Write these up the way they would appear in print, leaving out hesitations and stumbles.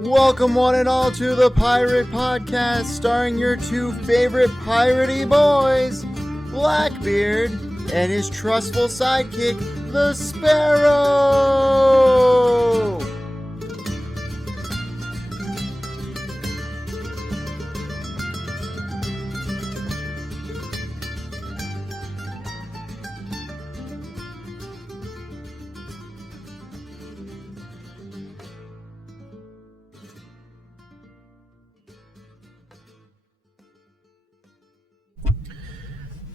Welcome one and all to the Pirate Podcast, starring your two favorite piratey boys, Blackbeard and his trustful sidekick, the Sparrow!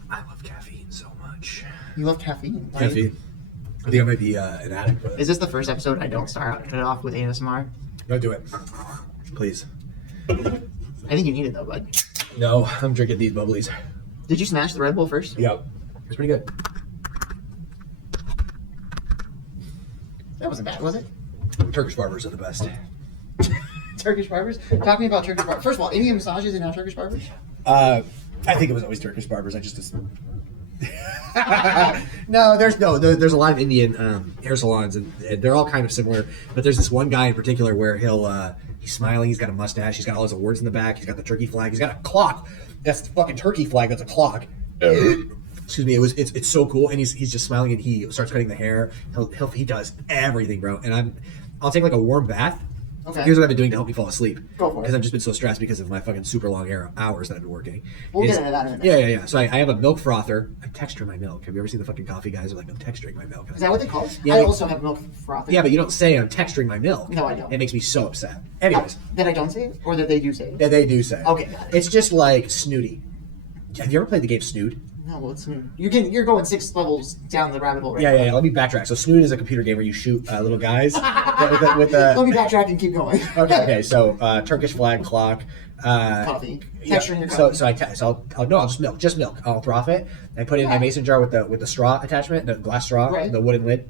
I love caffeine so much. You love caffeine? Right? Caffeine. I think I might be an addict for it. Is this the first episode I don't start it off with ASMR? Don't do it. Please. I think you need it though, bud. No, I'm drinking these bubblies. Did you smash the Red Bull first? Yep. It's pretty good. That wasn't bad, was it? Turkish barbers are the best. Turkish barbers? Talk to me about Turkish barbers. First of all, Indian massages and now Turkish barbers? I think it was always Turkish barbers. I just no, there's a lot of Indian hair salons, and they're all kind of similar. But there's this one guy in particular where he's smiling. He's got a mustache. He's got all his awards in the back. He's got the turkey flag. He's got a clock. That's the fucking turkey flag. That's a clock. Excuse me. It's so cool, and he's just smiling, and he starts cutting the hair. He does everything, bro. And I'll take like a warm bath. Okay. Here's what I've been doing to help me fall asleep. Go for it. Because I've just been so stressed because of my fucking super long hours that I've been working. We'll get into that in a minute. Yeah. So I have a milk frother. I texture my milk. Have you ever seen the fucking coffee guys are like, I'm texturing my milk? Is that what they call it? Yeah, I also have milk frothing. Yeah, but you don't say I'm texturing my milk. No, I don't. It makes me so upset. Anyways. That I don't say it? Or that they do say it? That they do say. Okay, got it. It's just like snooty. Have you ever played the game Snood? No, well, it's new. You're going 6 levels down the rabbit hole right now. Yeah. Let me backtrack. So Snood is a computer game where you shoot little guys with Let me backtrack and keep going. Okay. So Turkish flag clock. Coffee. Texturing your coffee. I'll just milk. I'll froth it. I put it in my mason jar with the straw attachment, the glass straw, right. The wooden lid,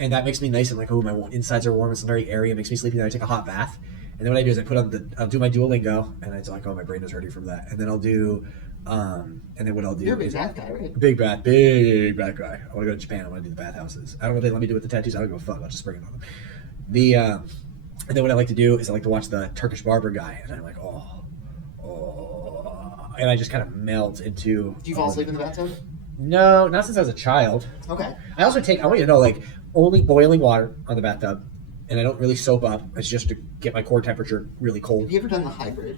and that makes me nice and like, oh, my insides are warm. It's very airy. It makes me sleepy. Then I take a hot bath, and then what I do is I'll do my Duolingo, and it's like, oh, my brain is hurting from that, and then I'll do. And then what I'll do? You're a big bath guy, right? Big bath guy. I want to go to Japan. I want to do the bathhouses. I don't know if they let me do it with the tattoos. I don't give a fuck. I'll just bring it on them. And then what I like to do is I like to watch the Turkish barber guy, and I'm like, oh, and I just kind of melt into. Do you fall asleep in the bathtub? No, not since I was a child. Okay. I want you to know, like, only boiling water on the bathtub, and I don't really soap up. It's just to get my core temperature really cold. Have you ever done the hybrid?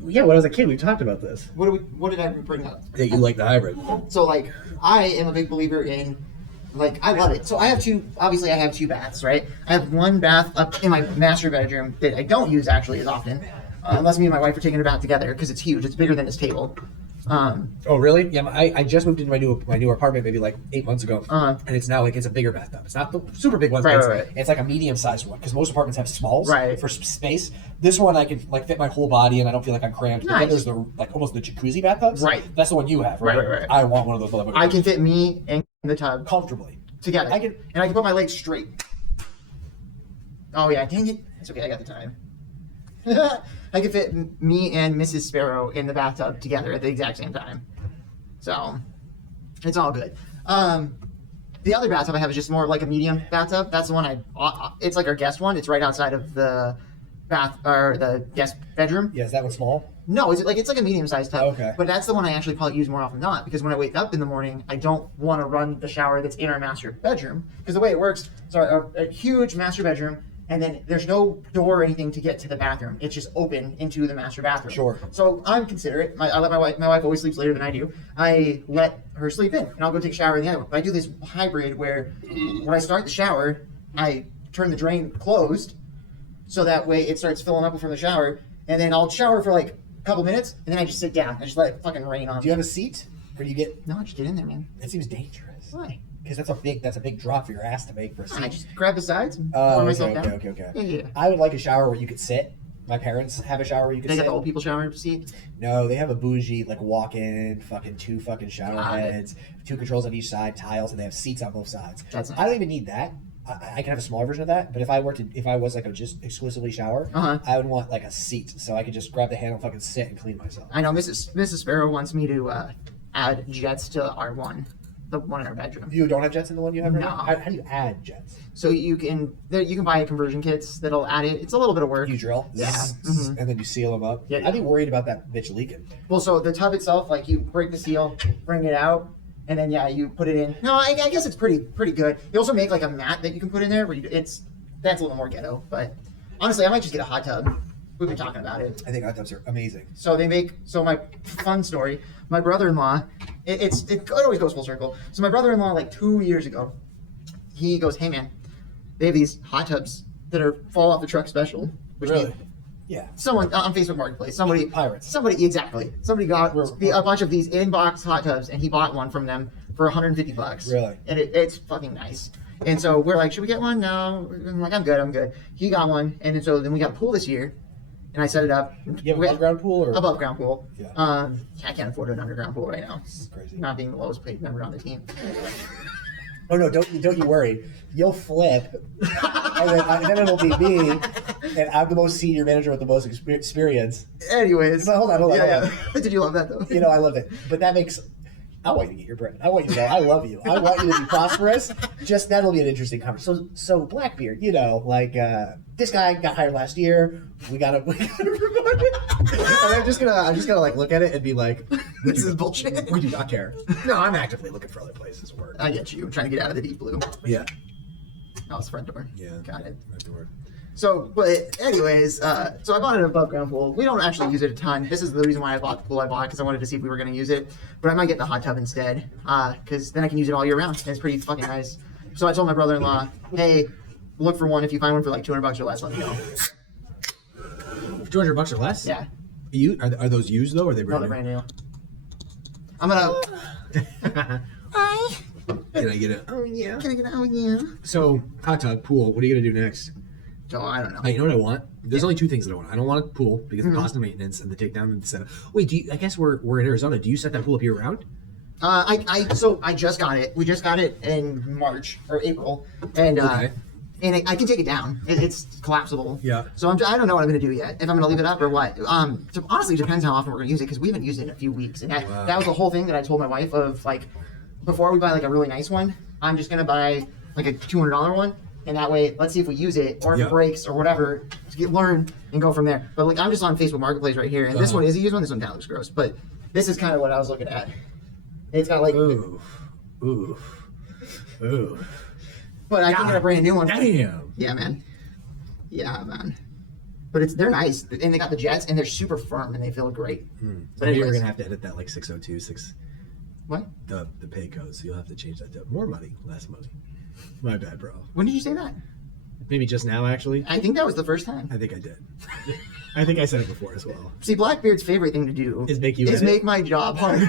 Yeah, when I was a kid, we talked about this. What did I bring up? That you like the hybrid. So, like, I am a big believer in, like, I love it. So I have two baths, right? I have one bath up in my master bedroom that I don't use actually as often, unless me and my wife are taking a bath together because it's huge. It's bigger than this table. Oh really? Yeah, I just moved into my new apartment maybe like 8 months ago, and it's now like it's a bigger bathtub. It's not the super big one. Right. It's like a medium sized one because most apartments have smalls for space. This one I can like fit my whole body and I don't feel like I'm cramped. Nice. But then there's the like almost the jacuzzi bathtubs. Right. That's the one you have, right? Right. I want one of those. I can fit me in the tub comfortably together. I can put my legs straight. Oh yeah, dang it! It's okay. I got the time. I can fit me and Mrs. Sparrow in the bathtub together at the exact same time. So, it's all good. The other bathtub I have is just more like a medium bathtub. That's the one it's like our guest one. It's right outside of the the guest bedroom. Yeah, is that one small? No, it's like a medium-sized tub. Okay. But that's the one I actually probably use more often than not because when I wake up in the morning, I don't want to run the shower that's in our master bedroom because the way it works is a huge master bedroom. And then there's no door or anything to get to the bathroom. It's just open into the master bathroom. Sure. So I'm considerate. I let my wife always sleeps later than I do. I let her sleep in, and I'll go take a shower in the other one. But I do this hybrid where when I start the shower, I turn the drain closed, so that way it starts filling up before the shower, and then I'll shower for like a couple minutes, and then I just sit down. I just let it fucking rain on. Do you have a seat, or do you get? No, I just get in there, man. That seems dangerous. Why? Because that's a big drop for your ass to make for a seat. I just grab the sides and Oh, pour myself down. Okay. Yeah. I would like a shower where you could sit. My parents have a shower where you could They sit. got the old people shower seat. No, they have a bougie, like walk-in, two shower heads, 2 controls on each side, tiles, and they have seats on both sides. That's nice. I don't even need that. I can have a smaller version of that, but if I was like a just exclusively shower, I would want like a seat so I could just grab the handle, and fucking sit and clean myself. I know Mrs. Sparrow wants me to add jets to R1. the one in our bedroom. You don't have jets in the one you have right No. now? How do you add jets? So you can buy conversion kits that'll add it. It's a little bit of work. You drill, Yeah. and then you seal them up. Yeah, I'd be worried about that bitch leaking. Well, so the tub itself, like you break the seal, bring it out, and then you put it in. No, I guess it's pretty good. They also make like a mat that you can put in there where that's a little more ghetto. But honestly, I might just get a hot tub. We've been talking about it. I think hot tubs are amazing. So my fun story, my brother-in-law, it always goes full circle. So my brother-in-law, like 2 years ago, he goes, hey man, they have these hot tubs that are fall off the truck special. Which Really? means Yeah. someone on Facebook Marketplace, Pirates. Exactly. Somebody got a bunch of these in-box hot tubs, and he bought one from them for $150. Really? And it's fucking nice. And so we're like, should we get one? No. I'm like, I'm good. He got one, and so then we got a pool this year, and I set it up. You have an above-ground pool or above ground pool? Yeah. I can't afford an underground pool right now. This is crazy. Not being the lowest paid member on the team. Oh no! Don't you worry. You'll flip, and then it'll be me, and I'm the most senior manager with the most experience. Anyways, But hold on. Yeah. Did you love that though? You know, I loved it. But that makes. I want you to get your bread. I want you to know I love you. I want you to be prosperous. Just that'll be an interesting conversation. So Blackbeard, you know, like this guy got hired last year. We got to promote it. And I'm just gonna like look at it and be like, This is bullshit. We do not care. No, I'm actively looking for other places to work. I get you. I'm trying to get out of the deep blue. Yeah. Oh, it's the front door. Yeah. Got it. Right to work. So, but anyways, so I bought an above ground pool. We don't actually use it a ton. This is the reason why I bought the pool I bought, because I wanted to see if we were going to use it. But I might get the hot tub instead, because then I can use it all year round. And it's pretty fucking nice. So I told my brother-in-law, hey, look for one. If you find one for like $200 or less, let me know. $200 or less? Yeah. Are those used though, or are they No, brand they're new? brand new. I'm gonna. Hi. Can I get it? Oh yeah. Can I get it? Oh yeah. So hot tub, pool. What are you gonna do next? So I don't know. You know what I want? There's only two things that I want. I don't want a pool because of the cost of maintenance and the takedown and the setup. Wait, I guess we're in Arizona. Do you set that pool up year round? So I just got it. We just got it in March or April, and Okay. and I can take it down. It's collapsible. Yeah. So I don't know what I'm gonna do yet. If I'm gonna leave it up or what. So honestly, it depends how often we're gonna use it, because we haven't used it in a few weeks, and that was the whole thing that I told my wife of, like, before we buy like a really nice one, I'm just gonna buy like a $200 one. And that way, let's see if we use it, or if it breaks, or whatever, to learn and go from there. But like, I'm just on Facebook Marketplace right here, and this one is a used one. This one down looks gross, but this is kind of what I was looking at. It's got like, Ooh. but I can get a brand new one. Damn. Yeah, man. Yeah, man. But they're nice, and they got the jets, and they're super firm, and they feel great. But maybe we're gonna have to edit that like 602 What? the pay code, so you'll have to change that to more money, less money. My bad, bro. When did you say that? Maybe just now, actually. I think that was the first time. I think I did. I think I said it before as well. See, Blackbeard's favorite thing to do Is make you edit? make my job hard.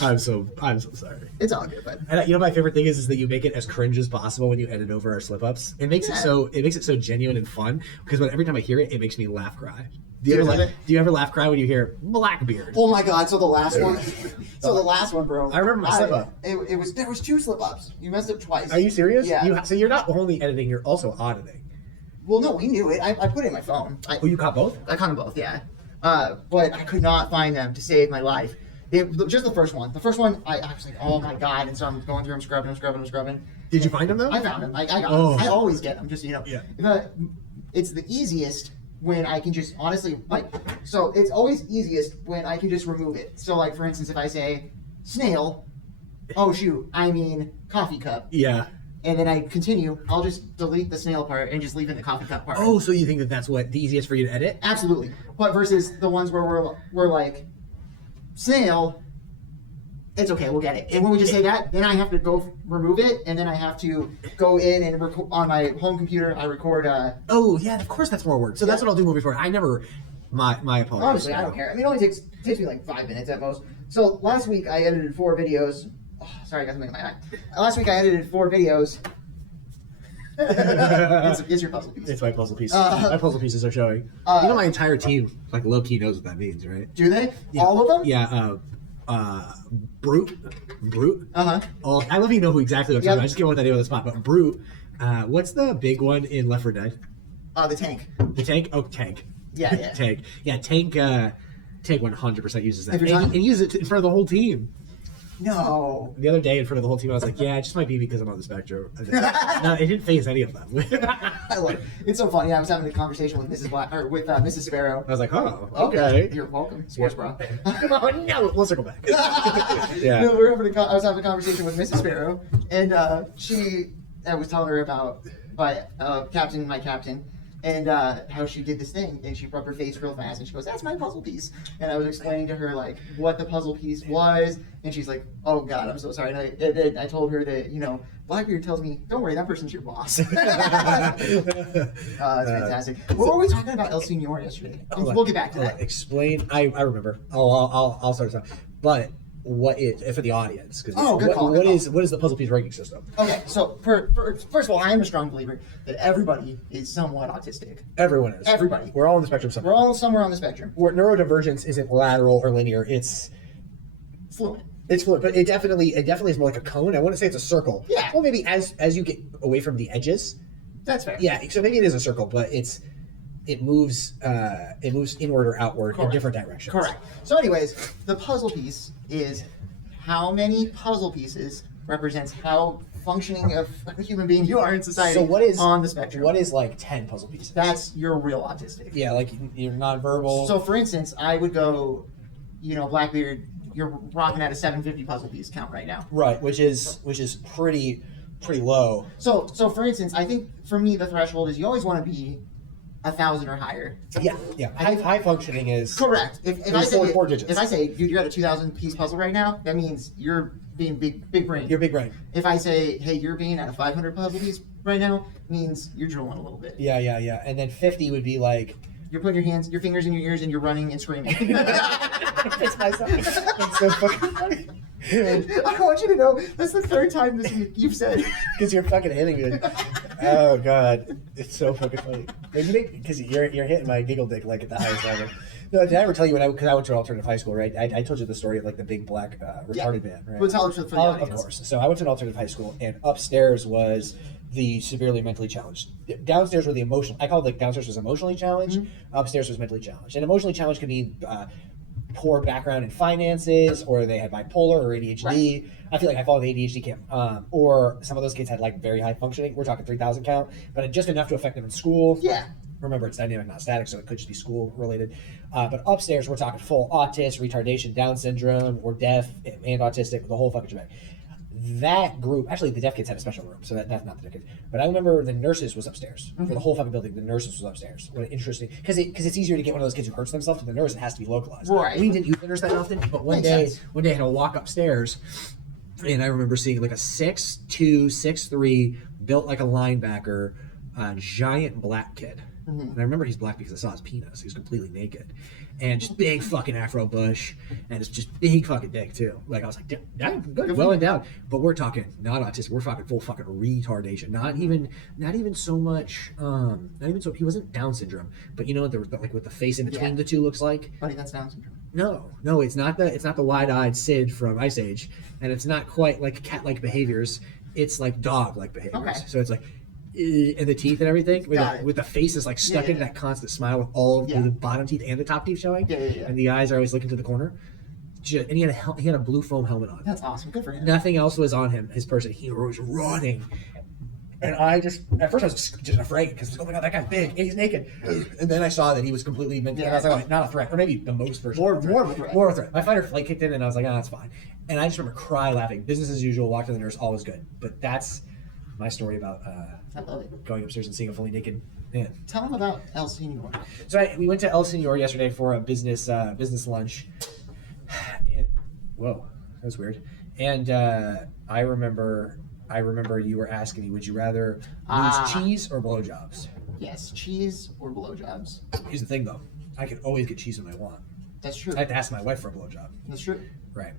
I'm so sorry. It's all good, bud. And you know, my favorite thing is that you make it as cringe as possible when you edit over our slip ups. It makes it so genuine and fun, because every time I hear it, it makes me laugh cry. Do you ever laugh cry when you hear Blackbeard? Oh my god! So the last one, bro. I remember my slip up. There was 2 slip ups. You messed up twice. Are you serious? Yeah. So you're not only editing, you're also auditing. Well, no, we knew it. I put it in my phone. Oh, you caught both? I caught them both, yeah. But I could not find them to save my life. Just the first one. The first one, I was like, oh my god! And so I'm going through, I'm scrubbing. Did you find them though? I found them. I got Oh. them. I always get them, just so you know. Yeah. It's the easiest when I can just honestly, like, so it's always easiest when I can just remove it. So, like, for instance, if I say snail, oh shoot, I mean coffee cup. Yeah. And then I continue, I'll just delete the snail part and just leave in the coffee cup part. Oh, so you think that that's what the easiest for you to edit? Absolutely. But versus the ones where we're like, snail, it's okay, we'll get it. And when we just say that, then I have to go remove it, and then I have to go in and on my home computer, I record. Oh, yeah, of course that's more work. So that's what I'll do moving forward. I never, my apologies. Honestly, I don't care. I mean, it only takes me like 5 minutes at most. So last week I edited 4 videos. Oh, sorry, I got something in my eye. Last week I edited 4 videos. It's your puzzle piece. It's my puzzle piece. My puzzle pieces are showing. You know, my entire team, like, low-key knows what that means, right? Do they? Yeah. All of them? Yeah, Brute. Uh-huh. Oh, I love you know who exactly what I'm talking about. I just came up with that name on the spot. But Brute, what's the big one in Left 4 Dead? The tank. The tank? Oh, tank. Yeah. Tank. Yeah, tank 100% uses that. Every time? And uses it in front of the whole team. No. The other day in front of the whole team, I was like, yeah, it just might be because I'm on the spectrum. No, it didn't phase any of them. I love it. It's so funny. I was having a conversation with Mrs. Sparrow. I was like, oh, okay. You're welcome, sports bra. Oh, no, we'll circle back. Yeah. No, I was having a conversation with Mrs. Sparrow, and I was telling her about my captain, and how she did this thing, and she rubbed her face real fast, and she goes, "That's my puzzle piece." And I was explaining to her like what the puzzle piece was, and she's like, "Oh God, I'm so sorry." And I told her that Blackbeard tells me, "Don't worry, that person's your boss." It's fantastic. What were we talking about El Senor yesterday? We'll get back to that. Explain. I remember. I'll start this out. But what is for the audience? Good call. What is the puzzle piece ranking system? Okay, so first of all, I am a strong believer that everybody is somewhat autistic. Everyone is. Everybody. We're all on the spectrum. We're all somewhere on the spectrum. Where neurodivergence isn't lateral or linear. It's fluent. It's fluid, but it definitely is more like a cone. I wouldn't say it's a circle. Yeah. Well, maybe as you get away from the edges. That's fair. Yeah. So maybe it is a circle, but it moves inward or outward in different directions. Correct. So, anyways, the puzzle piece is how many puzzle pieces represents how functioning of a human being you are in society. So what is on the spectrum? What is like 10 puzzle pieces? That's you're real autistic. Yeah, like you're nonverbal. So, for instance, I would go, Blackbeard, you're rocking at a 750 puzzle piece count right now. Right, which is pretty low. So for instance, I think for me the threshold is you always want to be 1,000 or higher. Yeah. High functioning is correct. If I say 4 digits. If I say dude, you're at a 2,000 piece puzzle right now, that means you're being big brain. You're big brain. If I say, hey, you're being at a 500 puzzle piece right now, means you're drooling a little bit. Yeah. And then 50 would be like you're putting your fingers in your ears and you're running and screaming. It's myself. It's so fucking funny. I want you to know that's the third time this week you've said because you're fucking hitting me. Oh God, it's so fucking funny. Because you're hitting my giggle dick like at the highest level. No, did I ever tell you because I went to an alternative high school, right? I told you the story of like the big black retarded man, right? We'll tell it for the audience. Of course. So I went to an alternative high school, and upstairs was the severely mentally challenged. Downstairs were the emotional. I call it like downstairs was emotionally challenged. Mm-hmm. Upstairs was mentally challenged. And emotionally challenged could be poor background in finances, or they had bipolar or ADHD. Right. I feel like I fall in the ADHD camp. Or some of those kids had like very high functioning. We're talking 3,000 count, but just enough to affect them in school. Yeah. Remember, it's dynamic, not static, so it could just be school related. But upstairs, we're talking full autist, retardation, Down syndrome, or deaf and autistic, the whole fucking shebang. That group, actually, the deaf kids had a special room, so that's not the deaf kids. But I remember the nurses was upstairs for the whole fucking building. The nurses was upstairs. What an interesting, because it's easier to get one of those kids who hurts themselves to the nurse. It has to be localized. Right. We didn't use the nurse that often, but one day I had to walk upstairs, and I remember seeing like a 6'2", 6'3", built like a linebacker, giant black kid. Mm-hmm. And I remember he's black because I saw his penis. He was completely naked. And just big fucking afro bush. And it's just big fucking dick, too. Like, I was like, damn, good, well endowed. But we're talking not autistic. We're talking full fucking retardation. Not even so much, he wasn't Down syndrome. But you know what, like what the face in between the two looks like? Buddy, that's Down syndrome. No, it's not the wide-eyed Sid from Ice Age. And it's not quite like cat-like behaviors. It's like dog-like behaviors. Okay. So it's like, and the teeth and everything, with the face is like stuck into that constant smile with all of the bottom teeth and the top teeth showing, and the eyes are always looking to the corner. And he had a blue foam helmet on. That's awesome. Good for him. Nothing else was on him. His person, he was running, and I just at first I was just afraid because oh my God, that guy's big and he's naked. And then I saw that he was completely mental. And I was like, oh, not a threat, or maybe the most version. More of a threat. My fight or flight kicked in, and I was like, that's fine. And I just remember cry laughing. Business as usual. Walked to the nurse. All was good. But that's my story about I love it. Going upstairs and seeing a fully naked man. Tell them about El Senor. So we went to El Senor yesterday for a business lunch. And, whoa, that was weird. And I remember you were asking me, would you rather lose cheese or blowjobs? Yes, cheese or blowjobs. Here's the thing, though. I can always get cheese when I want. That's true. I have to ask my wife for a blowjob. That's true. Right.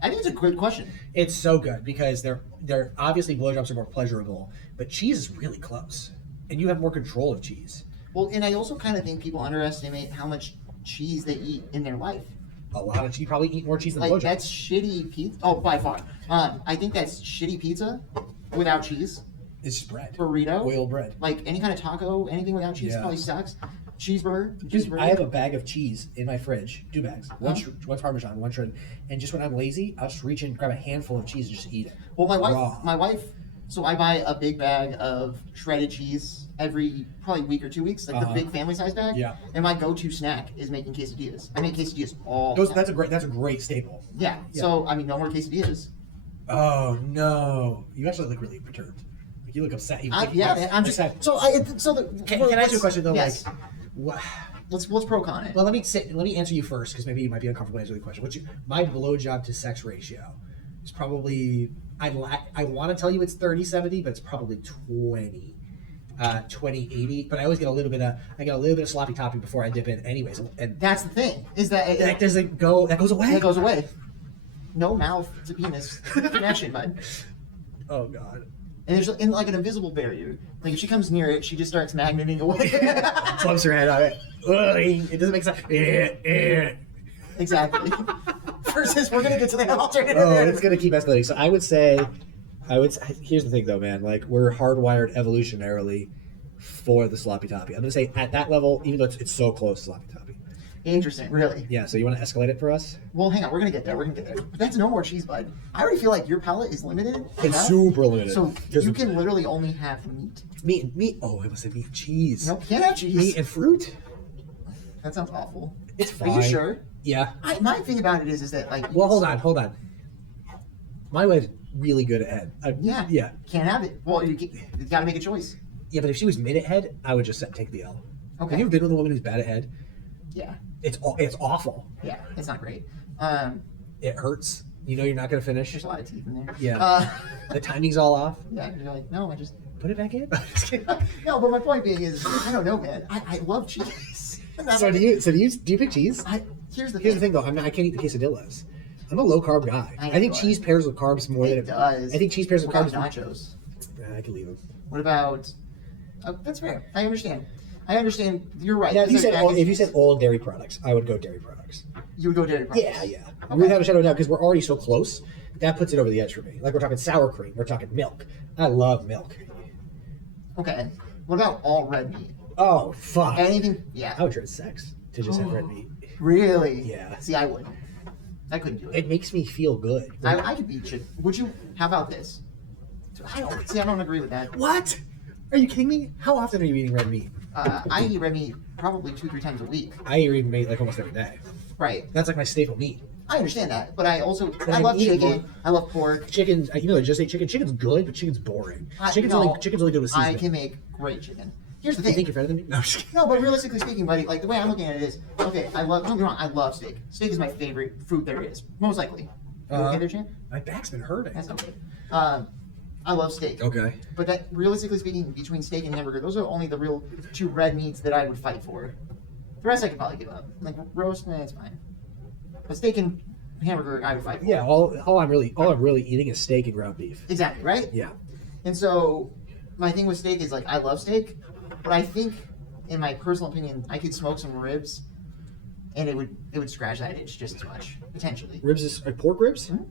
I think it's a good question. It's so good because they're obviously blowjobs are more pleasurable, but cheese is really close, and you have more control of cheese. Well, and I also kind of think people underestimate how much cheese they eat in their life. A lot of cheese. You probably eat more cheese than blowjobs. That's shitty pizza. Oh, by far. I think that's shitty pizza without cheese. It's bread. Burrito. Oil bread. Like any kind of taco, anything without cheese probably sucks. Cheeseburger. I have a bag of cheese in my fridge, 2 bags. One's Parmesan, one shredded. And just when I'm lazy, I'll just reach in, grab a handful of cheese and just eat it. Well, Raw. my wife. So I buy a big bag of shredded cheese every probably week or 2 weeks, like the big family size bag. Yeah. And my go-to snack is making quesadillas. I make quesadillas all. That's a great staple. Yeah. So I mean, no more quesadillas. Oh no! You actually look really perturbed. Like you look upset. I'm just upset. so Can I ask you a question though? Yes. Like, what? Let's pro con it. Well, let me answer you first because maybe you might be uncomfortable answering the question. My blowjob to sex ratio is probably I want to tell you it's 30-70, but it's probably 20-80. But I always get a little bit of sloppy topping before I dip in, anyways. And That's the thing is that that doesn't go. That goes away. it goes away. No mouth to penis connection, bud. Oh god. And there's like an invisible barrier. Like if she comes near it, she just starts magneting away. Slumps her head on it. It doesn't make sense. Exactly. Versus, we're gonna get to the alternative. Oh, it's gonna keep escalating. So I would say, here's the thing though, man. Like we're hardwired evolutionarily for the sloppy toppy. I'm gonna say at that level, even though it's so close to sloppy toppy. Interesting, really. Yeah. So you want to escalate it for us? Well, hang on, we're gonna get there. But that's no more cheese, bud. I already feel like your palate is limited. It's enough, super limited. So you can literally only have meat. Meat. Oh, I must say meat and cheese. No, can't have cheese. Meat and fruit. That sounds awful. It's fine. Are you sure? Yeah. My thing about it is that like. Well, hold on. My wife's really good at head. Yeah. Can't have it. Well, you got to make a choice. Yeah, but if she was mid at head, I would just take the L. Okay. Have you ever been with a woman who's bad at head? Yeah. It's awful. Yeah, it's not great. It hurts. You know you're not going to finish. There's a lot of teeth in there. Yeah. The timing's all off. Yeah, you're like, no, I just put it back in. No, but my point being is, I don't know, man. I love cheese. So do you pick cheese? Here's the thing though. I can't eat the quesadillas. I'm a low carb guy. I think cheese pairs with carbs more than it does. I think cheese pairs with carbs. Nachos. I can leave them. What about? That's fair. I understand. You're right. Now, if you said all dairy products, I would go dairy products. You would go dairy products. Yeah. Okay. We have a shadow of doubt because we're already so close. That puts it over the edge for me. Like we're talking sour cream. We're talking milk. I love milk. Okay. What about all red meat? Oh fuck. Anything? Yeah. I would trade sex to just have red meat. Really? Yeah. See, I wouldn't. I couldn't do it. It makes me feel good. I could beat shit. Would you? How about this? I don't agree with that. What? Are you kidding me? How often are you eating red meat? I eat red meat probably 2-3 times a week. I eat red meat like almost every day. Right. That's like my staple meat. I understand that, but I love chicken. I love pork. Chicken, I just ate chicken. Chicken's good, but chicken's boring. Chicken's only good with seasoning. I can make great chicken. Here's the You thing. think you're better than me? No, I'm just kidding. No, but realistically speaking, buddy, like the way I'm looking at it is, okay, don't get me wrong, I love steak. Steak is my favorite food there is, most likely. You okay there, Chan? My back's been hurting. That's not good. I love steak. Okay. But that, realistically speaking, between steak and hamburger, those are only the real 2 red meats that I would fight for. The rest I could probably give up. Like roast, it's fine. But steak and hamburger, I would fight for. Yeah, all I'm really eating is steak and ground beef. Exactly, right? Yeah. And so my thing with steak is like I love steak, but I think, in my personal opinion, I could smoke some ribs, and it would scratch that itch just as much potentially. Ribs is pork ribs. Mm-hmm.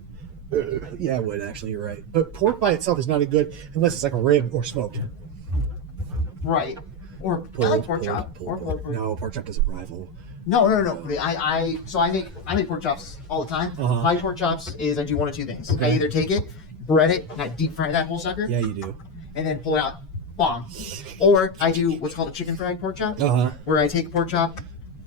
Yeah, it would actually. You're right. But pork by itself is not as good unless it's like a rib or smoked. Right. Or I like pork chop. No, pork chop doesn't rival. No. I make pork chops all the time. My pork chops is I do one of 2 things. Okay. I either take it, bread it, and I deep fry that whole sucker. Yeah, you do. And then pull it out, bomb. Or I do what's called a chicken fried pork chop, where I take a pork chop.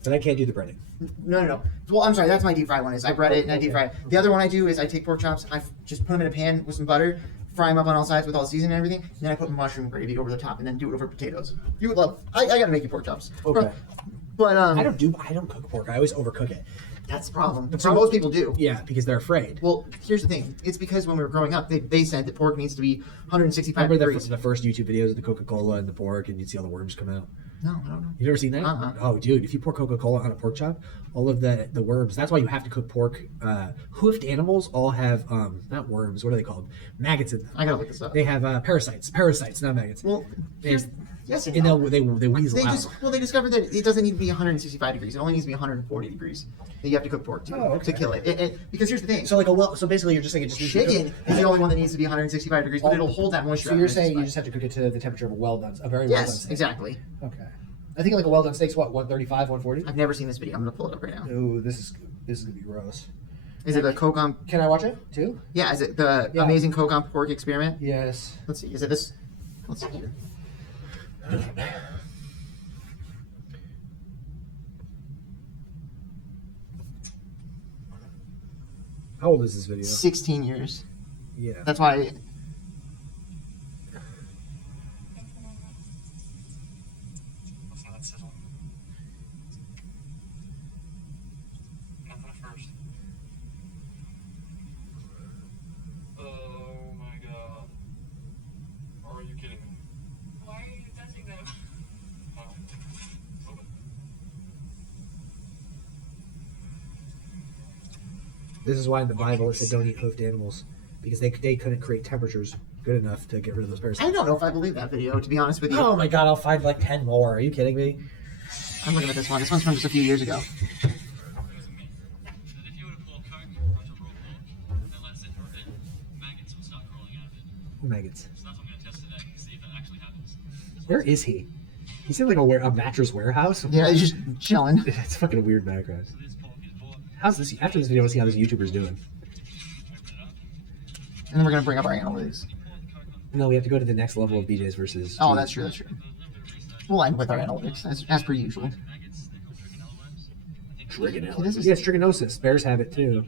But I can't do the breading. No. Well, I'm sorry. That's my deep fry one. Is I bread it and I deep fry it. The other one I do is I take pork chops. I just put them in a pan with some butter, fry them up on all sides with all the seasoning and everything, and then I put mushroom gravy over the top, and then do it over potatoes. You would love. I gotta make you pork chops. Okay. But I don't cook pork. I always overcook it. That's the problem. So most people do. Yeah, because they're afraid. Well, here's the thing. It's because when we were growing up, they said that pork needs to be 165 Remember degrees. the first YouTube videos of the Coca-Cola and the pork, and you'd see all the worms come out? No, I don't know. You never seen that? Uh-uh. Oh, dude, if you pour Coca-Cola on a pork chop, all of the worms, that's why you have to cook pork. Hoofed animals all have, not worms, what are they called? Maggots in them. I gotta look this up. They have parasites, not maggots. Well, yes and and no. they weasel out. They discovered that it doesn't need to be 165 degrees. It only needs to be 140 degrees. That you have to cook pork to kill it. Because here's the thing. So basically you're just saying it just needs to Chicken is the only one that needs to be 165 degrees, but it'll hold that moisture. So you're saying you just have to cook it to the temperature of a well done, a very well done Yes, steak. exactly. Okay. I think like a well done steak's what, 135, 140. I've never seen this video. I'm gonna pull it up right now. Oh, this is gonna be gross. Is it the Coke on? Can I watch it too? Yeah. Is it the amazing Coke on pork experiment? Yes. Let's see. Is it this? Let's see here. How old is this video? 16 years. Yeah. That's why. Oh my god. Are you kidding me? Why are you touching them? Oh. Okay. This is why in the Bible it said don't eat hoofed animals, because they couldn't create temperatures good enough to get rid of those parasites. I don't know if I believe that video, to be honest with you. Oh my god, I'll find like 10 more. Are you kidding me? I'm looking at this one. This one's from just a few years ago. If you were to pull Coke onto raw pork and let it sit for a bit, maggots will start crawling out of it. Maggots. So that's what I'm going to test today, see if that actually happens. Where is he? He seems like a mattress warehouse. Yeah, he's just chilling. It's fucking a weird background. So this pork is bought, How's this? After this video, let's see how this YouTuber's doing. open it up. And then we're gonna bring up our analytics. No, we have to go to the next level of BJ's versus. Oh, that's true. That's true. We'll end with our analytics as per usual. Maggots, they're called trigonella worms. Trigonella. This is- Yes, trigonosis. Bears have it too.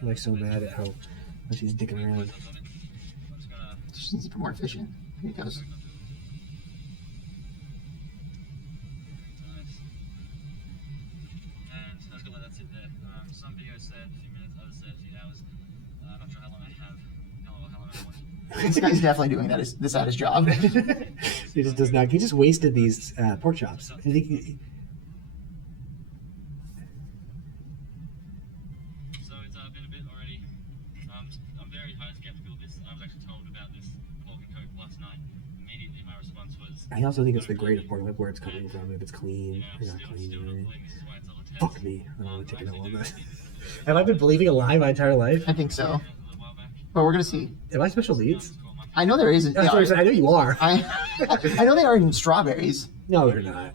I'm like so mad at how much he's dicking around. Just needs to be more efficient. Here he goes. And I was gonna let that sit there. Some videos said a few minutes, others said a few hours. I'm not sure how long I have. How long I want. This guy's definitely doing that. This at his job. He just does not. He just wasted these pork chops. So it's been a bit already. I'm very highly skeptical of this. I was actually told about this pork and Coke last night. Immediately my response was, I also think it's the grade of pork, like where it's coming from. If it's clean, I'm or not clean. still or not anything. believing this is why it's all a test. Fuck me. I don't want to take it all on that. Have I been believing a lie my entire life? I think so. A little while back. But we're gonna see. Am I special needs? I know there isn't. That's what I said. I know you are. I know they are in strawberries. No, they're not.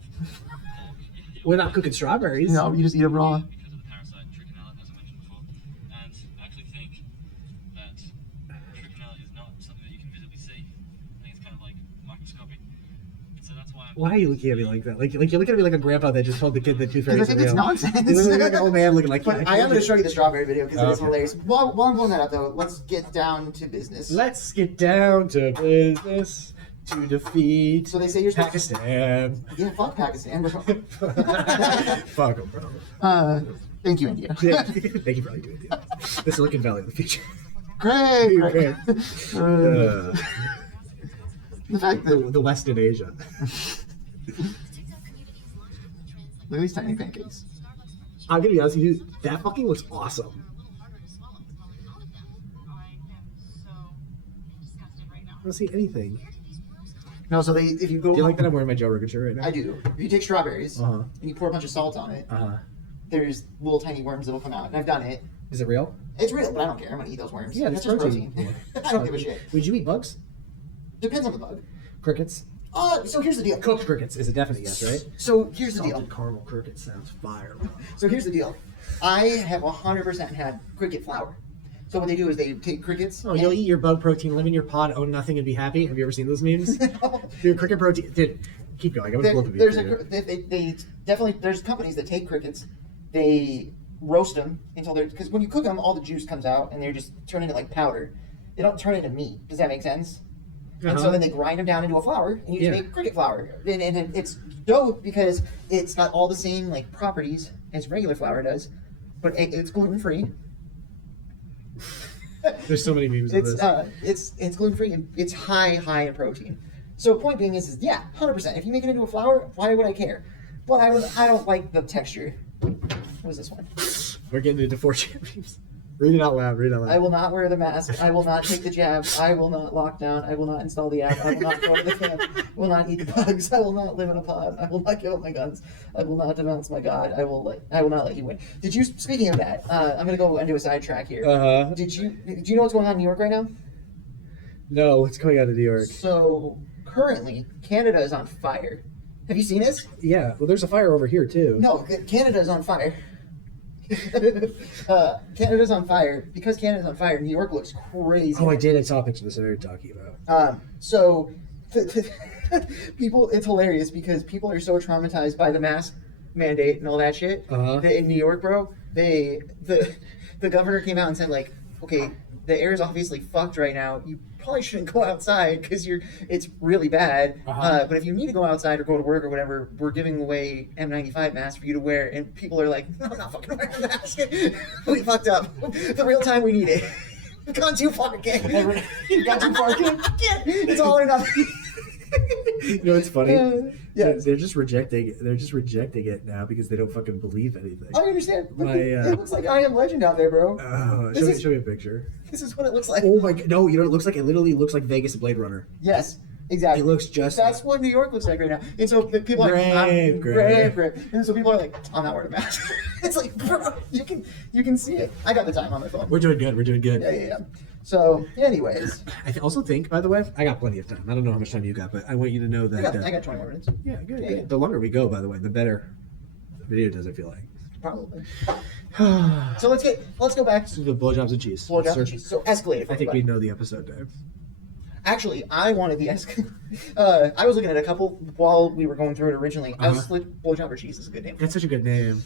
We're not cooking strawberries. No, you just eat them raw. Because of the parasite trigonella, as I mentioned before. And I actually think that trigonella is not something that you can visibly see. I think it's kind of like microscopic. So that's why I'm Why are you looking at me like that? Like you're looking at me like a grandpa that just told the kid that tooth Because fairies I think are it's real. nonsense. You look like an old man looking like. But I am going to show you the strawberry video because it is Okay. hilarious. While I'm pulling that up, though, let's get down to business. Let's get down to business to defeat So they say you're supposed to... Pakistan. Yeah, fuck Pakistan. bro. Fuck 'em, bro. Thank you, India. Yeah, thank you for all you do. The Silicon Valley of the future. Great. Okay. The fact that... The West in Asia. Look at these tiny pancakes. I'm gonna be honest with you, that fucking looks awesome. I don't see anything. No, so they if you go... Do you like that I'm wearing my Joe Rogan shirt right now? I do. If you take strawberries Uh-huh. and you pour a bunch of salt on it, Uh-huh. there's little tiny worms that'll come out. And I've done it. Is it real? It's real, but I don't care. I'm going to eat those worms. Yeah, that's that's just protein. protein. I don't give a shit. Would you eat bugs? Depends on the bug. Crickets? So here's the deal. Cooked crickets is a definite yes, right? So here's the deal. Salted caramel cricket sounds fire. So here's the deal. I have 100% had cricket flour. So what they do is they take crickets. Oh, you'll eat your bug protein, live in your pod, own nothing, and be happy? Have you ever seen those memes? Dude, cricket protein. Dude, keep going. I'm going to flip a There's beat for you. they definitely there's companies that take crickets, they roast them until they're because when you cook them, all the juice comes out and they're just turned into like powder. They don't turn into meat. Does that make sense? And so Uh-huh. then they grind them down into a flour and you just Yeah. make cricket flour. And it's dope because it's got all the same like properties as regular flour does, but it's gluten free. There's so many memes of this. It's gluten free and it's high in protein. So point being is yeah, 100%. If you make it into a flour, why would I care? But I don't like the texture. What is this one? We're getting into 4 champions. Read it out loud. Read it out loud. I will not wear the mask. I will not take the jab. I will not lock down. I will not install the app. I will not go to the camp. I will not eat the bugs. I will not live in a pod. I will not give up my guns. I will not denounce my God. I will not let you win. Did you? Speaking of that, I'm gonna go and do a sidetrack here. Uh-huh. Do you know what's going on in New York right now? No, what's going on in New York? So currently, Canada is on fire. Have you seen this? Yeah. Well, there's a fire over here too. No, Canada's on fire. Canada's on fire. Because Canada's on fire, New York looks crazy. Oh, I did. I saw a picture of this. I know what you're talking about. So, people, it's hilarious because people are so traumatized by the mask mandate and all that shit. That in New York, bro, the governor came out and said, like, okay, the air is obviously fucked right now. You probably shouldn't go outside because it's really bad. But if you need to go outside or go to work or whatever, we're giving away N95 masks for you to wear. And people are like, no, I'm not fucking wearing a mask. We fucked up. The real time we need it. We've gone too far, kid. You've gone too far, kid. It's all or nothing. You know what's funny? Yeah. They're just rejecting it. They're just rejecting it now because they don't fucking believe anything. I understand. Look, My, it looks like I Am Legend out there, bro. Show me a picture. This is what it looks like. Oh my god! No, you know what it looks like? It literally looks like Vegas and Blade Runner. Yes, exactly. It looks just. That's what New York looks like right now. And so people are like, great. And so people are like, I'm not wearing a mask. It's like, bro, you can see it. I got the time on my phone. We're doing good. We're doing good. Yeah. So, anyways. I also think, by the way, I got plenty of time. I don't know how much time you got, but I want you to know that. I got 20 more minutes. Yeah, good. Yeah, good. yeah. The longer we go, by the way, the better the video does, I feel like. Probably. So let's go back So the blowjobs and cheese. blowjobs and cheese. So escalated. I think we know the episode name. Actually, I wanted the I was looking at a couple while we were going through it originally. I was like, blowjob or cheese is a good name. That's such a good name.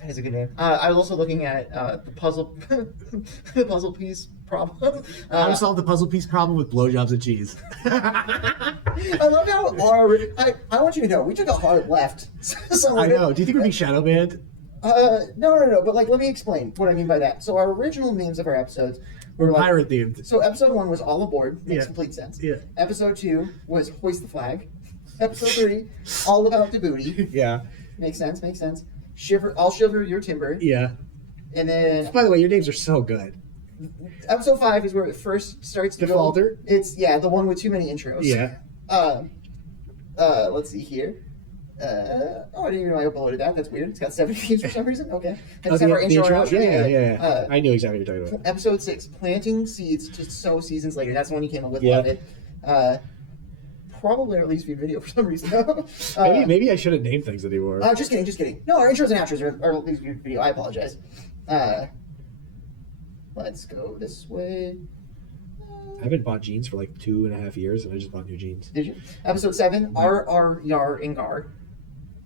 That is a good name. I was also looking at the puzzle piece problem. How to solve the puzzle piece problem with blowjobs and cheese. I love how I want you to know we took a hard left. So I know. Do you think we'd be shadow banned? No. But like, let me explain what I mean by that. So our original names of our episodes were like, Pirate themed. So episode 1 was All Aboard. Makes Yeah. complete sense. Yeah. Episode 2 was Hoist the Flag. Episode 3, All About the Booty. Yeah. Makes sense. I'll shiver your timber. Yeah. And then By the way, your names are so good. episode 5 is where it first starts to Defaulter? go. It's the one with too many intros. Yeah. Let's see here. I didn't even know I uploaded that. That's weird. It's got 7 views for some reason. Okay. Let's have our intro and outro. Yeah. I knew exactly what you're talking about. Episode 6, planting seeds to sow seasons later. That's the one you came up with. Yeah. Love it. Probably our least viewed video for some reason. Maybe I shouldn't name things anymore. Just kidding. No, our intros and outros are our least viewed video. I apologize. Let's go this way. I haven't bought jeans for like 2.5 years, and I just bought new jeans. Did you? Episode 7, R, Yar, and Gar.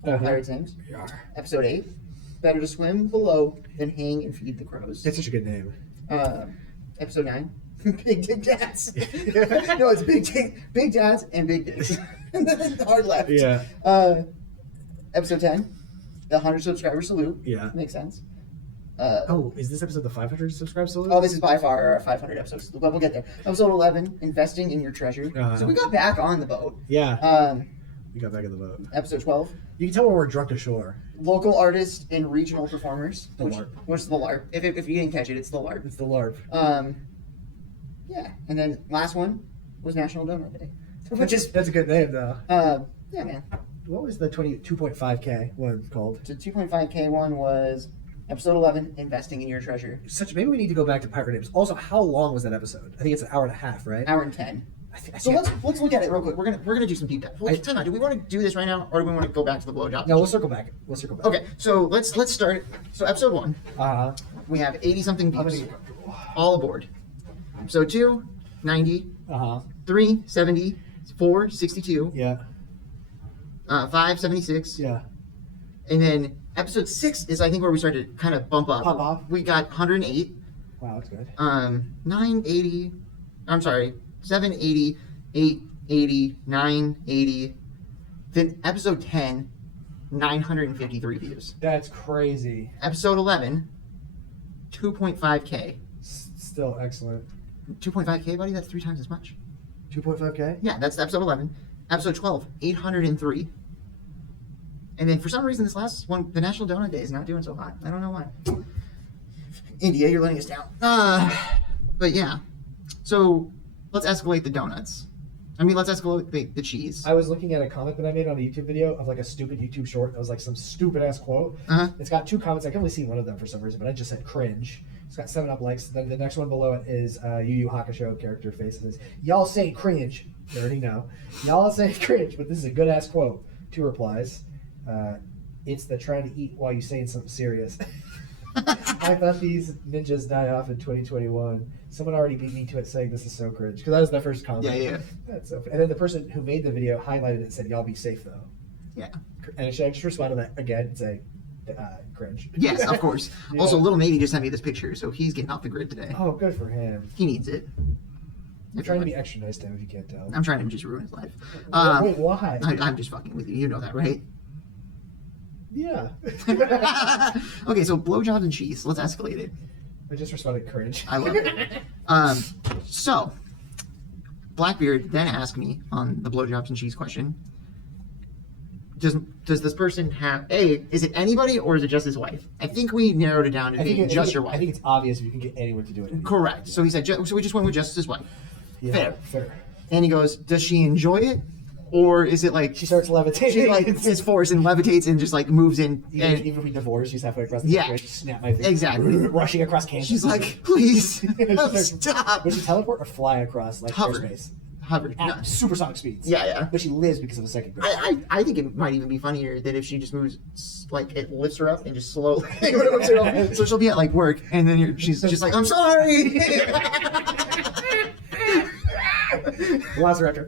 Pirates names. Yar. Episode 8, better to swim below than hang and feed the crows. That's such a good name. Episode 9, Big Dick Dads. No, it's Big Dads and Big Dicks. And then hard left. Yeah. Episode 10, the 100 subscriber salute. Yeah. Makes sense. Is this episode the 500 subscribers? This is by far our 500 episodes, but we'll get there. Episode 11, investing in your treasure. So we got back on the boat. Yeah. We got back in the boat. Episode 12, You can tell when we're drunk ashore. local artists and regional performers. The LARP. Which is the LARP. If you didn't catch it, it's the LARP. It's the LARP. Yeah, and then last one was National Donut Day, which is That's a good name, though. yeah, man. What was the 2.5K one called? So 2.5K one was episode 11, investing in your treasure. Maybe we need to go back to pirate names. Also, how long was that episode? I think it's an hour and a half, right? Hour and 10. I So think let's look at it real quick. We're gonna do some deep dive. Time out. Do we want to do this right now, or do we want to go back to the blowjob? No, we'll circle back. Okay, so let's start. So episode 1, we have 80 something views. All aboard. Episode 2, 90. 3, 70. 4, 62. Yeah. 5, 76. Yeah. And then episode 6 is I think where we started to kind of bump up. Pop off. We got 108. Wow, that's good. 980. I'm sorry. 780, 880, 980. Then episode 10, 953 views. That's crazy. Episode 11, 2.5K. Still excellent. 2.5K, buddy? That's 3 times as much. 2.5K? Yeah, that's episode 11. Episode 12, 803. And then for some reason, this last one, the National Donut Day, is not doing so hot. I don't know why. India, you're letting us down. But yeah. So let's escalate the donuts. Let's escalate the cheese. I was looking at a comment that I made on a YouTube video of like a stupid YouTube short that was like some stupid ass quote. Uh-huh. It's got 2 comments. I can only see one of them for some reason, but I just said cringe. It's got 7 up likes. Then the next one below it is Yu Yu Hakusho character face. It says, "Y'all say cringe." You already know. Y'all say cringe, but this is a good ass quote. 2 replies. It's the trying to eat while you saying something serious. I thought these ninjas die off in 2021. Someone already beat me to it saying this is so cringe. Because that was the first comment. Yeah. That's so funny. And then the person who made the video highlighted it and said, "Y'all be safe though." Yeah. And I just responded to that again and say, cringe. Yes, of course. Yeah. Also, little Navy just sent me this picture, so he's getting off the grid today. Oh, good for him. He needs it. I'm trying to be extra nice to him if you can't tell. I'm trying to just ruin his life. Wait, why? I'm just fucking with you. You know that, right? Yeah. Okay, so blowjobs and cheese. Let's escalate it. I just responded cringe. I love it. So, Blackbeard then asked me on the blowjobs and cheese question, does this person have, is it anybody or is it just his wife? I think we narrowed it down to being just your wife. I think it's obvious if you can get anyone to do it. Correct. So he said, so we just went with just his wife. Yeah, Fair. And he goes, does she enjoy it? Or is it like She starts levitating. she like his force and levitates and just like moves in? Even And if we divorce, she's halfway across the Yeah. country. Snap my face. Exactly. Rushing across Kansas. she's like, please, stop. Would she teleport or fly across like Hover. airspace? Hover. No. At supersonic speeds. Yeah. But she lives because of the second gravity. I think it might even be funnier that if she just moves, like it lifts her up and just slowly lifts her up. So she'll be at like work, and then she's just like, I'm sorry. Velociraptor.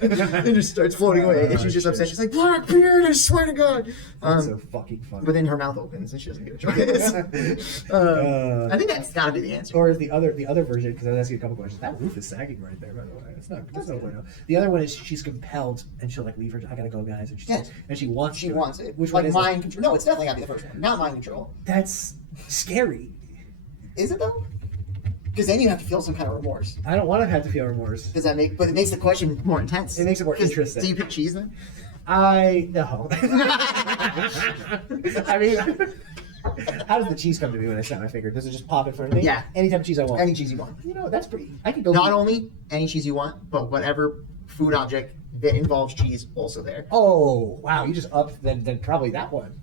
and just starts floating away. And she's just upset. She's like, Blackbeard, I swear to God. That's so fucking funny. But then her mouth opens and she doesn't get a choice. I think that's gotta be the answer. Or is the other version? Because I was asking a couple questions. That roof is sagging right there. By the way, it's not. That's no bueno. The other one is she's compelled, and she'll like leave her. I gotta go, guys. And she Yes. says, and she wants. She to. wants it. Which like one is mind it? control. No, it's definitely gotta be the first one. Not mind control. That's scary. Is it though? Because then you have to feel some kind of remorse. I don't want to have to feel remorse. Does that make? But it makes the question more intense. It makes it more 'Cause interesting. Do you pick cheese then? I no. I mean, how does the cheese come to me when I snap my finger? Does it just pop in front of me? Yeah. Any type of cheese I want. Any cheese you want. You know, that's pretty. I could go. Not only any cheese you want, but whatever food object that involves cheese also there. Oh wow! You just upped then probably that one.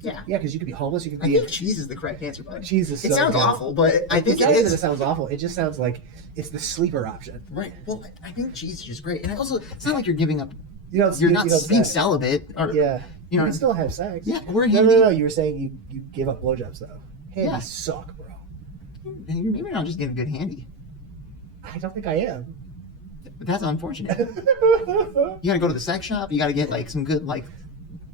Yeah. Yeah, because you could be homeless. You could I be. think cheese is the correct answer, but Cheese is it so sounds good. awful, but I think It's it not even that it is. sounds awful. It just sounds like it's the sleeper option. Right. Well, I think cheese is just great, and I also it's not like you're giving up. You know, You're not you know, being sex. celibate, or Yeah. you know. can still have sex. Yeah, or no, you- no, no. You were saying you give up blowjobs though. Handies Yeah. suck, bro. You're maybe not just getting good handy, I don't think I am. but that's unfortunate. You gotta go to the sex shop. You gotta get like some good like.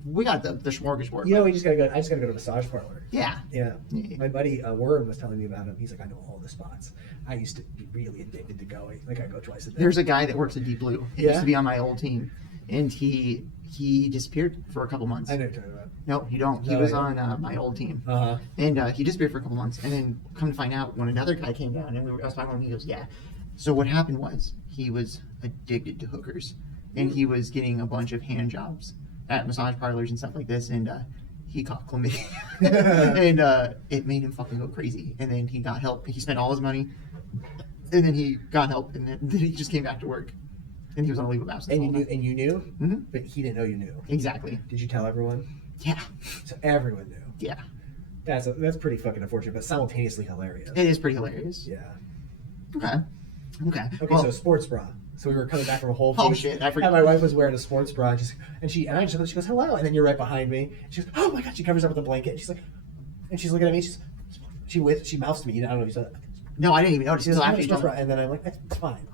We got the smorgasbord. You know, we just gotta go. I just gotta go to a massage parlor. Yeah. Yeah. Yeah. My buddy Worm was telling me about him. He's like, I know all the spots. I used to be really addicted to going. Like I go twice a day. There's a guy that works at Deep Blue. He Yeah? used to be on my old team, and he disappeared for a couple months. I know what you're talking about. No, you don't. He No, was I on my old team, Uh-huh. and he disappeared for a couple months. And then come to find out, when another guy came down, and I was talking to him, he goes, "Yeah." So what happened was he was addicted to hookers, and he was getting a bunch of hand jobs at massage parlors and stuff like this, and he caught chlamydia, and it made him fucking go crazy. And then he got help. He spent all his money, and then he got help, and then he just came back to work, and he was on a leave of absence. And you all knew, that. and you knew, Mhm. but he didn't know you knew. Exactly. Did you tell everyone? Yeah. So everyone knew. Yeah. That's pretty fucking unfortunate, but simultaneously hilarious. It is pretty hilarious. Yeah. Okay. Okay. Okay, Well, so sports bra. So we were coming back from a whole. Oh, shit, I forgot. And my wife was wearing a sports bra, and she goes hello, and then you're right behind me. She goes, oh my god, she covers up with a blanket, and she's like, and she's looking at me. She mouths to me. I don't know if you said that. no, I didn't even notice. She goes, Until "I'm after a you sports told bra," me. and then I'm like, it's fine.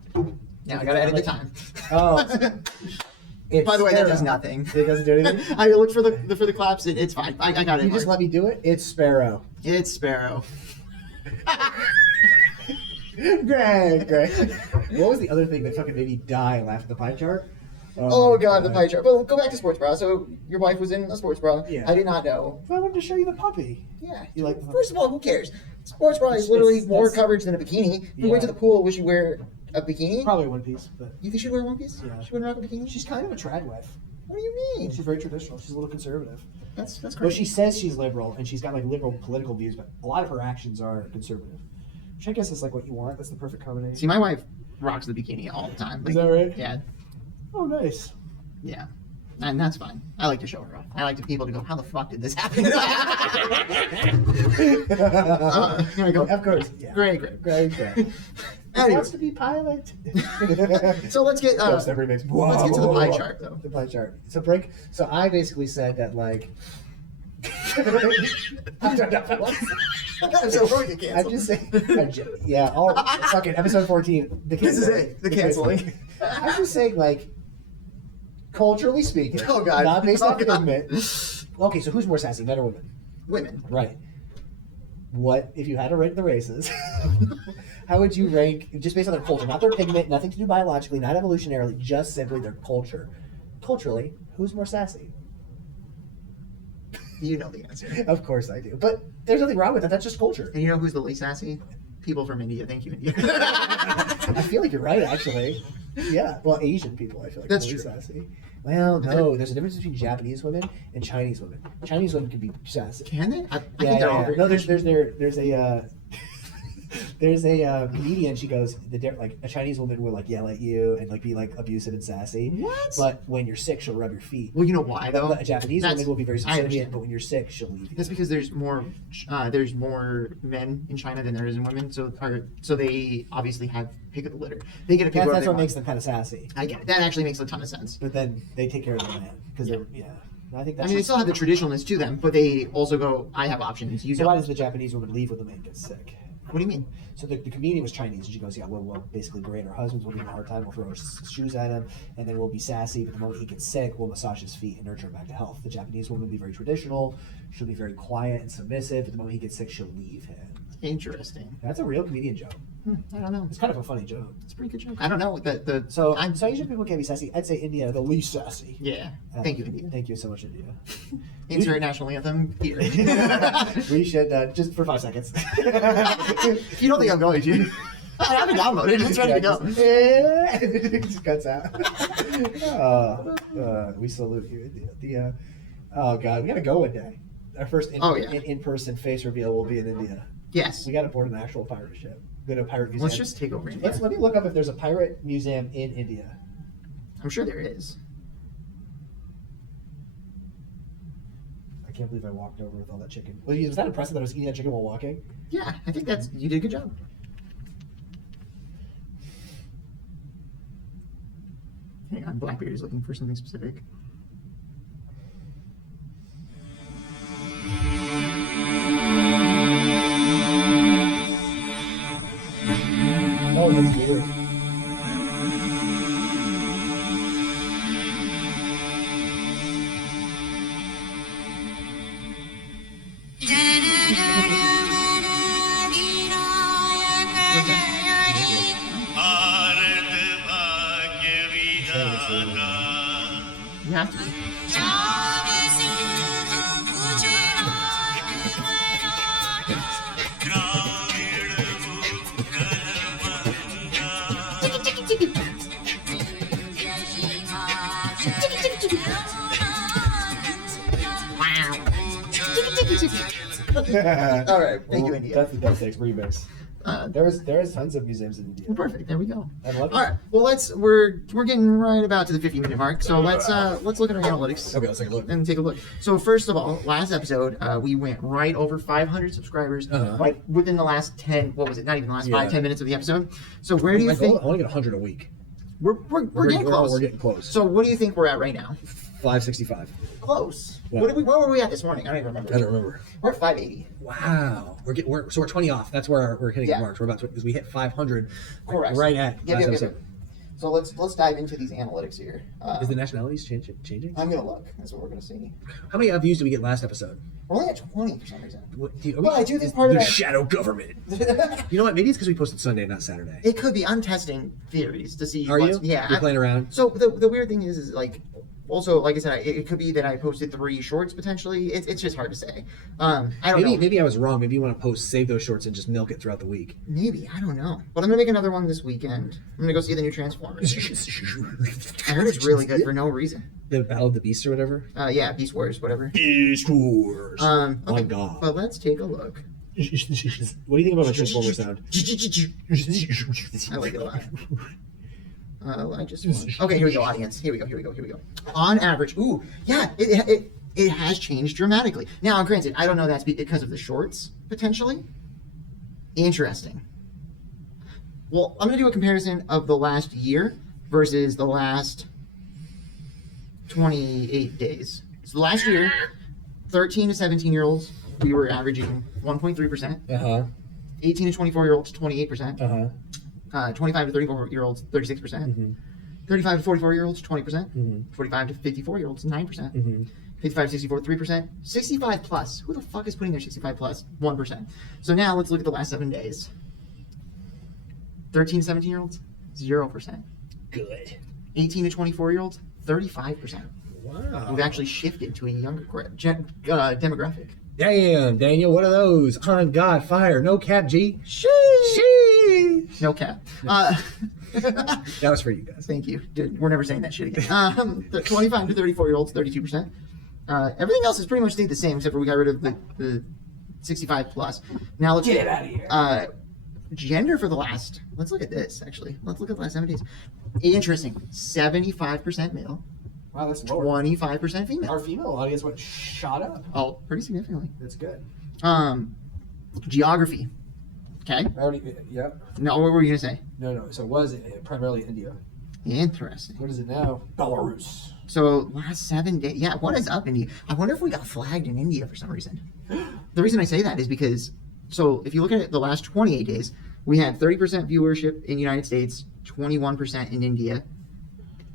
Yeah, I gotta edit the time. Oh. It's By the way, that Sparrow. does nothing. It doesn't do anything. I looked for the claps. It's fine. I got it. You just let me do it. It's Sparrow. It's Sparrow. Great. What was the other thing that fucking made me die laughing at the pie chart? Oh god, the pie chart. Well, go back to sports bra. So your wife was in a sports bra. Yeah. I did not know. I wanted to show you the puppy. Yeah. You like the First of all, who cares? Sports bra is literally more that's- coverage than a bikini. If we went to Yeah. the pool, would she wear a bikini? Probably one piece, but You think she'd wear one piece? Yeah. She wouldn't rock a bikini? she's kind of a trad wife. What do you mean? She's very traditional. She's a little conservative. That's Well, crazy. she says she's liberal, and she's got like liberal political views, but a lot of her actions are conservative. Which I guess is like what you want. That's the perfect combination. See, my wife rocks the bikini all the time. Is that right? Yeah. Oh, nice. Yeah. And that's fine. I like to show her off. I like to people to go, how the fuck did this happen? Here we go. Of course. Yeah. Great. He Anyway. wants to be pilot. So let's get Let's get to the pie chart, though. The pie chart. So I basically said that like. I'm so worried to I'm cancel. just saying. Yeah. Oh, fucking episode 14. This is it. The canceling. I'm just saying, like, culturally speaking. Oh, God. Not based Oh, on God. commitment. Okay, so who's more sassy, men or women? Women. Right. What if you had to rank the races? How would you rank just based on their culture, not their pigment, nothing to do biologically, not evolutionarily, just simply their culture? Culturally, who's more sassy? You know the answer. Of course I do, but there's nothing wrong with that. That's just culture. And you know who's the least sassy? People from India. Thank you, India. I feel like you're right, actually. Yeah, well, Asian people, I feel like That's are really true. sassy. Well, no, there's a difference between Japanese women and Chinese women. Chinese women can be sassy. Can they? I Yeah, think they're all yeah. very No, there's a comedian. She goes, like a Chinese woman will like yell at you and like be like abusive and sassy. What? But when you're sick, she'll rub your feet. Well, you know why though? A Japanese That's- woman will be very I subservient, understand. but when you're sick, she'll leave you. That's because there's more men in China than there is in women, so they obviously have pick of the litter. They get a pick. That's what makes them kind of sassy. I get it. That actually makes a ton of sense. But then they take care of the man because they're I think I that's. mean, they still have the traditionalness to them, but they also go, I have options. You So why don't. does the Japanese woman leave when the man gets sick? What do you mean? So the comedian was Chinese, and she goes, yeah, we'll basically berate our husbands, we'll give him a hard time, we'll throw our shoes at him, and then we'll be sassy, but the moment he gets sick, we'll massage his feet and nurture him back to health. The Japanese woman will be very traditional, she'll be very quiet and submissive, but the moment he gets sick, she'll leave him. Interesting. That's a real comedian joke. I don't know. It's kind of a funny joke. It's a pretty good joke. I don't know. So I'm Asian people can't be sassy. I'd say India, the least sassy. yeah. Thank you, India. Thank you so much, India. Insert national anthem here. We should, just for 5 seconds. If you don't think I'm going to, I have it downloaded. It's ready to go. It just cuts out. We salute you, India. Oh God, we gotta go one day. Our first in-person face reveal will be in India. Yes. We gotta board an actual pirate ship. Go to a pirate museum. Let's just take over India. Let me look up if there's a pirate museum in India. I'm sure there is. I can't believe I walked over with all that chicken. Well, was that impressive that I was eating that chicken while walking? Yeah, I think you did a good job. Hang on, Blackbeard is looking for something specific. Oh, that's weird. You have to. All right, thank you, India. That's the Death remix. There is tons of museums in India. Well, perfect. There we go. I love it. All right. Well, we're getting right about to the 50-minute mark. So let's look at our analytics. Okay, let's take a look. And take a look. So first of all, last episode we went right over 500 subscribers right within the last 10. What was it? Not even the last 5-10 minutes of the episode. So where do you think I want to get 100 a week. we're getting close? We're getting close. So what do you think we're at right now? 565. Close. Yeah. Where were we at this morning? I don't even remember. I don't remember. We're at 580. Wow. We're 20 off. That's where we're hitting Yeah. the marks. We're about to, because we hit 500. Correct. Right at Yep, last yep, episode. yep. So let's dive into these analytics here. Is the nationalities changing? I'm gonna look. That's what we're gonna see. How many views did we get last episode? We're only at 20 for some reason. Well, I do think part of the that- shadow government. You know what? Maybe it's because we posted Sunday, not Saturday. It could be. I'm testing theories to see. Are what's, you? Yeah. You're playing around? So the weird thing is like, also like I said, it could be that I posted 3 shorts potentially. It's just hard to say. I don't know. Maybe I was wrong. Maybe you want to save those shorts and just milk it throughout the week. Maybe I don't know. But I'm gonna make another one this weekend. I'm gonna go see the new Transformers. I heard it's really good for no reason. The Battle of the Beasts or whatever. Yeah, Beast Wars, whatever. Beast Wars. Okay, My God. But let's take a look. What do you think about my Transformer sound? I like it a lot. I just okay. Here we go, audience. Here we go. On average, ooh, yeah, it has changed dramatically. Now, granted, I don't know that's because of the shorts potentially. Interesting. Well, I'm gonna do a comparison of the last year versus the last 28 days. So last year, 13 to 17-year-olds, we were averaging 1.3%. Uh-huh. 18 to 24-year-olds, 28%. Uh-huh. 25 to 34-year-olds, 36%. Mm-hmm. 35 to 44-year-olds, 20%. Mm-hmm. 45 to 54-years, 9%. Mm-hmm. 55 to 64, 3%. 65 plus. Who the fuck is putting their 65 plus? 1%. So now let's look at the last 7 days. 13 to 17-year-olds, 0%. Good. 18 to 24-year-olds, 35%. Wow. We've actually shifted to a younger demographic. Damn, Daniel, what are those? On God, fire, no cap, G. Sheesh. No cap. That was for you guys. Thank you. Dude, we're never saying that shit again. The 25 to 34-year-olds, 32%. Everything else has pretty much stayed the same, except for we got rid of the 65 plus. Now let's Get out of here. Gender for the last. Let's look at this. Actually, let's look at the last 7 days. Interesting. 75% male. Wow, that's lower. 25% female. Our female audience went shot up. Oh, pretty significantly. That's good. Geography. Okay. I already, yeah. No, what were you gonna say? No. So it was primarily India. Interesting. What is it now? Belarus. So last 7 days. Yeah, what is up, India? I wonder if we got flagged in India for some reason. The reason I say that is because, so if you look at it, the last 28 days, we had 30% viewership in the United States, 21% in India,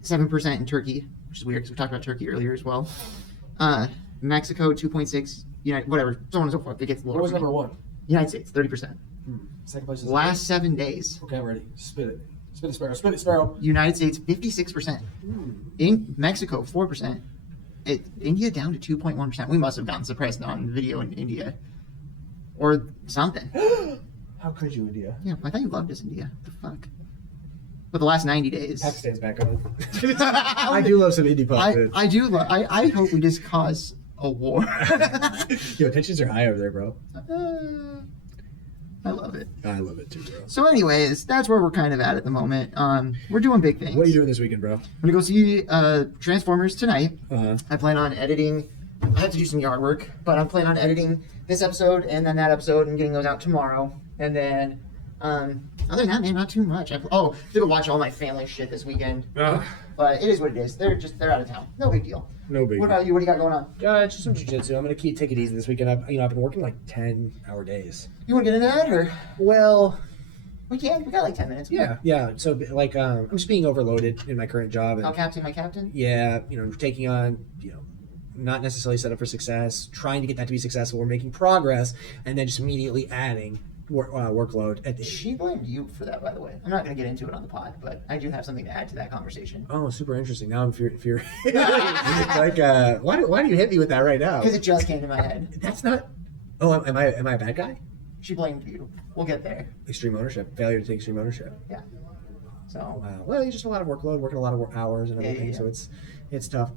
7% in Turkey, which is weird because we talked about Turkey earlier as well. Mexico, 2.6, whatever, so on and so forth. It gets lower. What was number one? United States, 30%. Second place is Last 7 days. Okay, I'm ready. Spit it. Spit it, Sparrow. Spit it, Sparrow. United States, 56%. In Mexico, 4%. India down to 2.1%. We must have gotten suppressed on video in India. Or something. How could you, India? Yeah, I thought you loved us, India. What the fuck? But the last 90 days. Pakistan's back on. I do love some indie pop. I do love. I hope we just cause a war. Yo, tensions are high over there, bro. I love it. I love it too, bro. So, anyways, that's where we're kind of at the moment. We're doing big things. What are you doing this weekend, bro? I'm gonna go see Transformers tonight. Uh-huh. I plan on editing. I have to do some yard work, but I'm planning on editing this episode and then that episode and getting those out tomorrow. And then, other than that, man, not too much. I have to go watch all my family shit this weekend. But it is what it is. They're out of town. No big deal. No big What about you? What do you got going on? Just some jiu-jitsu. I'm gonna take it easy this weekend. I've been working like 10-hour days. You want to get into that, or Well, we can? We got like 10 minutes. yeah. So like, I'm just being overloaded in my current job. And, I'll captain my captain. yeah, taking on, not necessarily set up for success, trying to get that to be successful. We're making progress, and then just immediately adding workload. She blamed you for that, by the way. I'm not going to get into it on the pod, but I do have something to add to that conversation. Oh, super interesting. Now I'm fear. Like, why do you hit me with that right now? Because it just came to my head. That's not. Oh, am I a bad guy? She blamed you. We'll get there. Extreme ownership. Failure to take extreme ownership. Yeah. So. Wow. Well, just a lot of workload, working a lot of hours and everything, Yeah. so it's tough.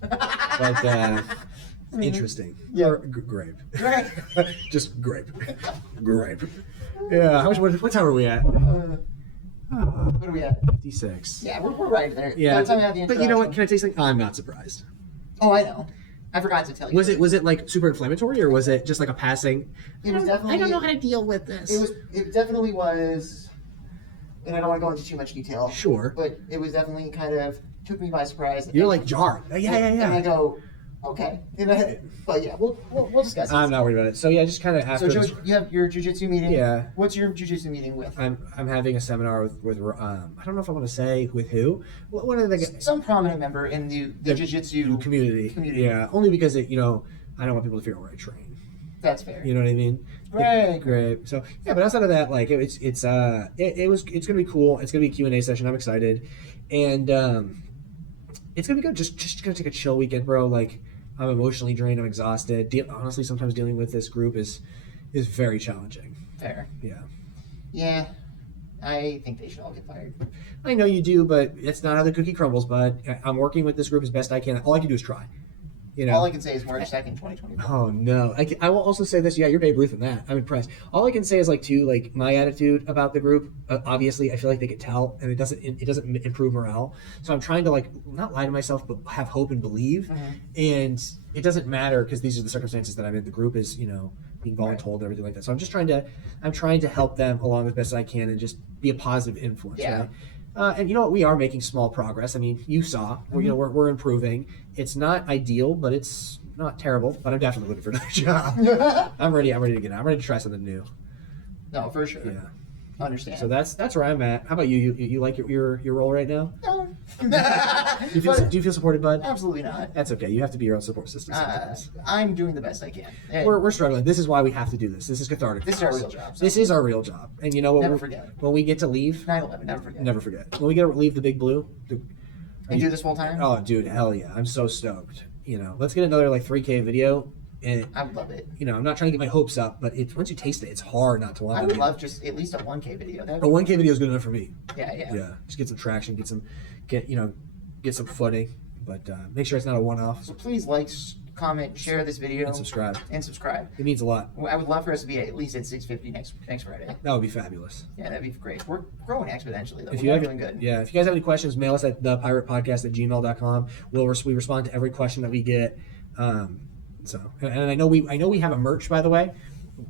But interesting. Yeah. Or grape. Right. Just grape. Yeah. What time are we at? What are we at? 56. Yeah, we're right there. Yeah. By the time we have the But you know what? introduction- Can I tell you something? I'm not surprised. Oh, I know. I forgot to tell you. Was it like super inflammatory, or was it just like a passing? It was definitely. I don't know how to deal with this. It definitely was. And I don't want to go into too much detail. Sure. But it was definitely kind of took me by surprise. You're like jarred. Yeah. And I go, okay. But yeah, we'll discuss it. I'm not worried about it. So yeah, just kind of after. So this, you have your jiu-jitsu meeting. Yeah. What's your jiu-jitsu meeting with? I'm having a seminar with I don't know if I want to say with who. One of the Some prominent member in the jiu-jitsu community. Yeah, only because I don't want people to figure out where I train. That's fair. You know what I mean? Right. Great. So yeah, but outside of that, like it's gonna be cool. It's gonna be a Q&A session. I'm excited, and it's gonna be good. Just gonna take a chill weekend, bro. Like I'm emotionally drained. I'm exhausted. Honestly, sometimes dealing with this group is very challenging. Fair. Yeah. Yeah. I think they should all get fired. I know you do, but it's not how the cookie crumbles, bud. I'm working with this group as best I can. All I can do is try. You know, All I can say is March 2nd, 2024. oh no! I will also say this. Yeah, you're Babe Ruth in that. I'm impressed. All I can say is like my attitude about the group. Obviously, I feel like they can tell, and it doesn't improve morale. So I'm trying to like not lie to myself, but have hope and believe. And it doesn't matter because these are the circumstances that I'm in. The group is being voluntold and everything like that. So I'm trying to help them along as best as I can and just be a positive influence. Yeah. Right? And you know what? We are making small progress. I mean, you saw, we're improving. It's not ideal, but it's not terrible. But I'm definitely looking for another job. I'm ready to get out. I'm ready to try something new. No, for sure. Yeah. Understand. So that's where I'm at. How about you? You like your role right now? No. Do you feel supported, bud? Absolutely not. That's okay. You have to be your own support system sometimes. I'm doing the best I can. And We're struggling. This is why we have to do this. This is cathartic. this is for our us. real job. So This is our real job. And you know what? Never forget. When we get to leave, 9/11, never forget. never forget. When we get to leave the big blue. And do this full time? Oh, dude, hell yeah! I'm so stoked. Let's get another like 3K video. And I would love it. I'm not trying to get my hopes up, but once you taste it, it's hard not to want. I would love just at least a 1K video. A 1K video is good enough for me. Yeah. Yeah, just get some traction, get some footing, but make sure it's not a one-off. So please like, comment, share this video, And subscribe. It means a lot. I would love for us to be at least at 650 next Friday. That would be fabulous. Yeah, that'd be great. We're growing exponentially though. If We're you doing good. Yeah, if you guys have any questions, mail us at thepiratepodcast@gmail.com. We respond to every question that we get. And I know we have a merch, by the way.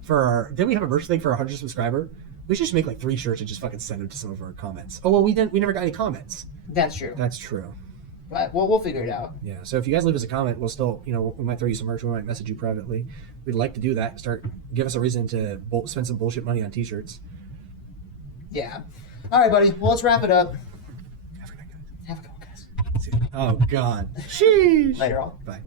Did we have a merch thing for our 100 subscriber? We should just make like 3 shirts and just fucking send them to some of our comments. Oh well, we never got any comments. That's true. That's true. But we'll figure it out. Yeah. So if you guys leave us a comment, we'll still we might throw you some merch. We might message you privately. We'd like to do that. Give us a reason to spend some bullshit money on t-shirts. Yeah. All right, buddy. Well, let's wrap it up. Have a good night, guys. Have a good one, guys. See you. Oh God. Sheesh. Later, all. Bye.